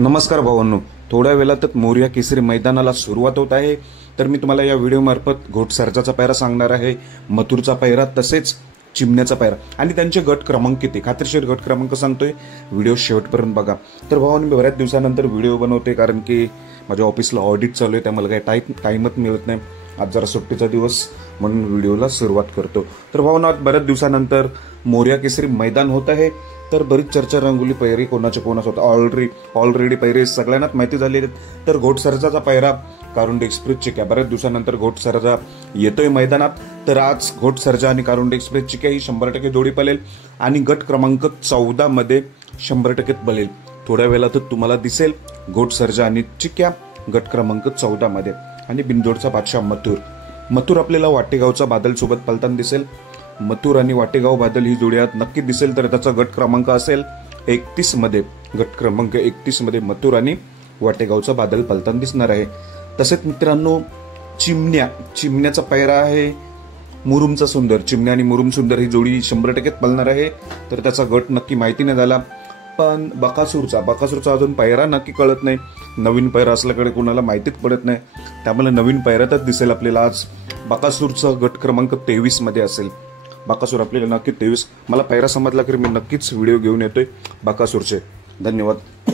नमस्कार भावांनो, थोड्या वेळातच मोरया केसरी मैदानाला सुरुवात होत आहे। तर मी तुम्हाला या व्हिडिओ मार्फत घोटसर्जाचा पायरा सांगणार आहे, मथुरचा पायरा तसेच चिमण्याचा पायरा आणि त्यांचे गट क्रमांक किती, खात्रीशीर गट क्रमांक सांगतोय। व्हिडिओ शेवटपर्यंत बघा। तर भावांनो, मी बऱ्याच दिवसानंतर व्हिडिओ बनवते कारण की माझ्या ऑफिसला ऑडिट चालू आहे, त्यामुळे काही टाइमच मिळत नाही। आज जरा सुट्टीचा दिवस म्हणून व्हिडिओला सुरुवात करतो। तर भावांनो, आज बऱ्याच दिवसानंतर मोरया केसरी मैदान होत आहे। तर बरीच चर्चा रंगोली पैरी कोणाच्या होता, ऑलरेडी पैरे सगळ्यांनाच माहिती झाली। तर घोटसर्जाचा पायरा कारुंडे एक्सप्रेसची क्या बऱ्याच दिवसानंतर घोटसर्जा येतोय मैदानात। तर आज घोटसर्जा आणि कारुंडे एक्सप्रेसची क्या ही 100% जोडी पळेल आणि गट क्रमांक 14 मध्ये 100% पळेल। थोड्या वेळातच तुम्हाला दिसेल घोटसर्जा आणि चिक्या गट क्रमांक 14 मध्ये। आणि बिनजोडचा बादशाह मथुर आपल्याला वाटेगावचा बादल सोबत पळताना दिसेल। मथुर आणि वाटेगाव बादल ही जोडी आज नक्की दिसेल। तर त्याचा गट क्रमांक असेल 31 मध्ये, गट क्रमांक 31 मध्ये मथुर आणि वाटेगावचा बादल पळताना दिसणार आहे। तसेच मित्रांनो, चिमण्याचा पायरा आहे मुरुमचा सुंदर। चिमण्या आणि मुरुम सुंदर ही जोडी 100% पळणार आहे। तर त्याचा गट नक्की माहिती नाही झाला, पण बकासूरचा अजून पायरा नक्की कळत नाही। नवीन पायरा असल्याकडे कोणाला माहितीच पडत नाही, त्यामुळे नवीन पायऱ्यातच दिसेल आपल्याला आज। बकासूरचा गट क्रमांक 23 मध्ये असेल। बकासूर आपल्याला नक्की 23, मला पायरा समजला की मी नक्कीच व्हिडिओ घेऊन येतोय बकासूरचे। धन्यवाद।